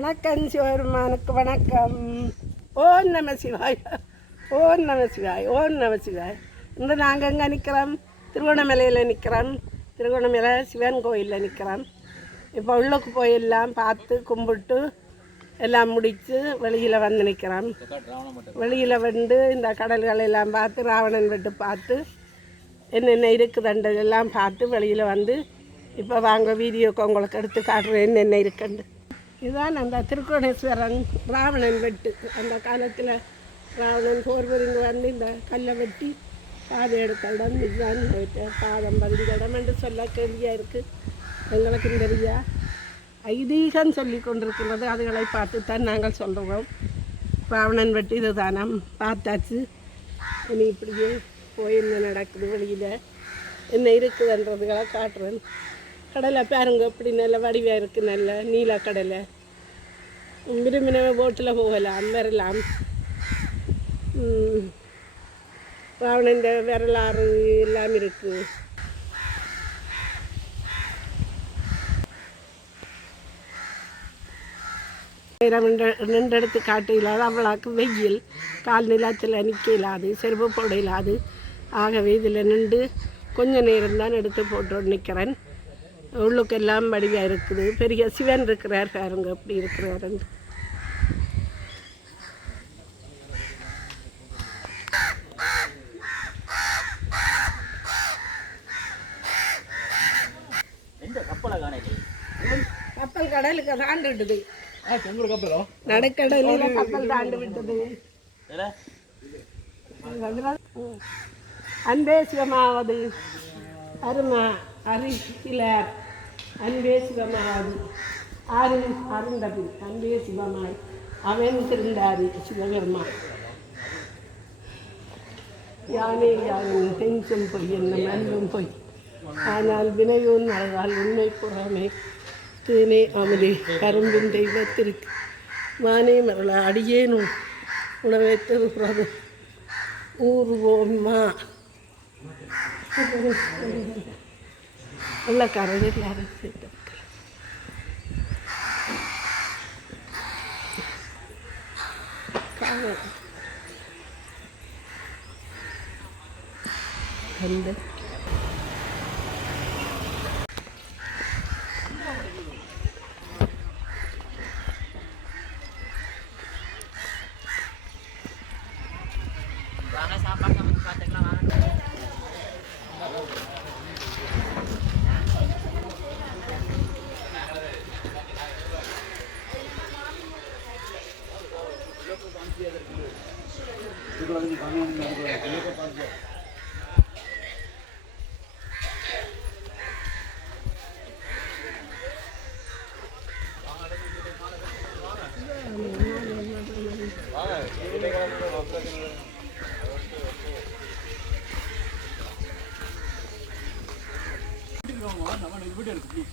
வணக்கம் சிவபெருமானுக்கு வணக்கம். ஓம் நம சிவாய். ஓம் நம சிவாய். ஓம் நம சிவாய். இன்று நாங்கள் எங்கே நிற்கிறோம் திருவண்ணாமலையில் நிற்கிறோம் திருவண்ணாமலை சிவன் கோயிலில் நிற்கிறோம் இப்போ உள்ளுக்கு போயெல்லாம் பார்த்து கும்பிட்டு எல்லாம் முடித்து வெளியில் வந்து நிற்கிறோம் வெளியில் வந்து இந்த கடல்களை எல்லாம் பார்த்து ராவணன் வெட்டு பார்த்து என்னென்ன இருக்குதுன்றது எல்லாம் பார்த்து வெளியில் வந்து இப்போ வாங்க வீடியோக்கு உங்களுக்கு எடுத்து காட்டுறேன் என்னென்ன இருக்குன்னு இதுதான் அந்த திருக்கோணேஸ்வரன் ராவணன் வெட்டு. அந்த காலத்தில் ராவணன் போர் புரிந்து வந்து இந்த கல்லை வெட்டி பாதை எடுத்த இடம் இதுதான் பாதம் பதிந்த இடம் என்று சொல்ல கேள்வியாக இருக்குது எங்களுக்கு தெரியா? ஐதீகம் சொல்லி கொண்டிருக்கின்றது. அதுகளை பார்த்து தான் நாங்கள் சொல்கிறோம் ராவணன் வெட்டி இது தானம் பார்த்தாச்சு. இனி இப்படியே போய் என்ன நடக்குது வெளியில்? என்ன இருக்குதுன்றதுகளை காட்டுறேன். கடலை பாருங்க இப்படி நல்ல வடிவாக இருக்குது நல்ல நீல கடலை விரும்பினவ போட்டில் போகலாம் வரலாம் ம், ராவணன் வரலாறு எல்லாம் இருக்குது நின்றெடுத்து காட்ட இல்லாது அவளாக்கு வெயில் கால் நிலத்தில் நிற்க இல்லாது செருப்பு போட இல்லாது ஆகவே இதில் நின்று கொஞ்ச நேரம் தான் எடுத்து போட்டு நிற்கிறேன் உள்ளுக்கெல்லாம் வடிவாக இருக்குது. பெரிய சிவன் இருக்கிறார் பாருங்க எப்படி இருக்கிறாருன்னு கப்பல் கடலுக்கு தாண்டு விட்டது நடுக்கடலில் கப்பல் தாண்டு விட்டது அன்பே சிவமாவது அருமா அரிசிலர் அன்பே சிவமாவது ஆறு அருந்தபி அன்பே சிவமாய். அவன் திருந்தாரு சிவபெருமான். யானே யாரும் தெஞ்சும் பொய் என்னும் அன்பும் பொய். ஆனால் வினையோன் அழகால் உண்மை புறாமே. தேனே அமுதே கரும்பின் தெய்வத்திற்கு. மானே மரள அடியேனும் உணவை திருப்புறது ஊர்வோம்மா வெள்ளக்காரர் எல்லாரும் சேர்த்து காவல் கண்டு வாங்க. நம்ம வீடு எடுக்க ப்ளீஸ்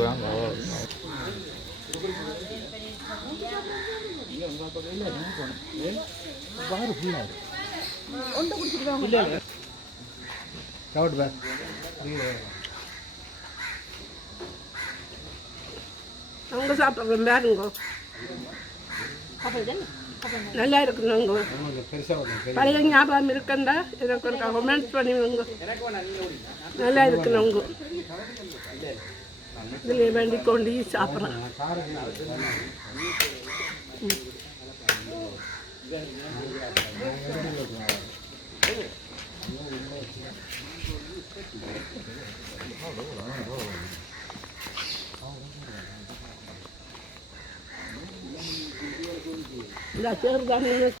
அவங்க சாப்பிட்றோம் பாருங்க. நல்லா இருக்குங்க பழைய ஞாபகம் இருக்கண்டா? எனக்கு ஒரு கமெண்ட்ஸ் பண்ணுவீங்க நல்லா ഇതിന് വേണ്ടിക്കൊണ്ട് ഈ ചാപ്ര ചെറുതാണ്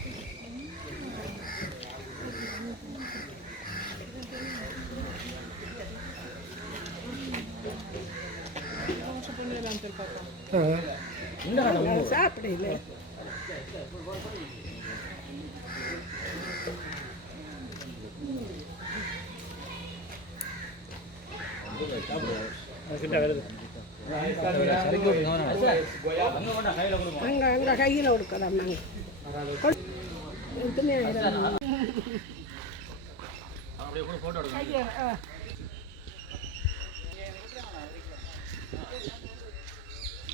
தானே சாப்பிடல அங்கே அங்கே கையில் கொடுக்கலாம் நாங்கள்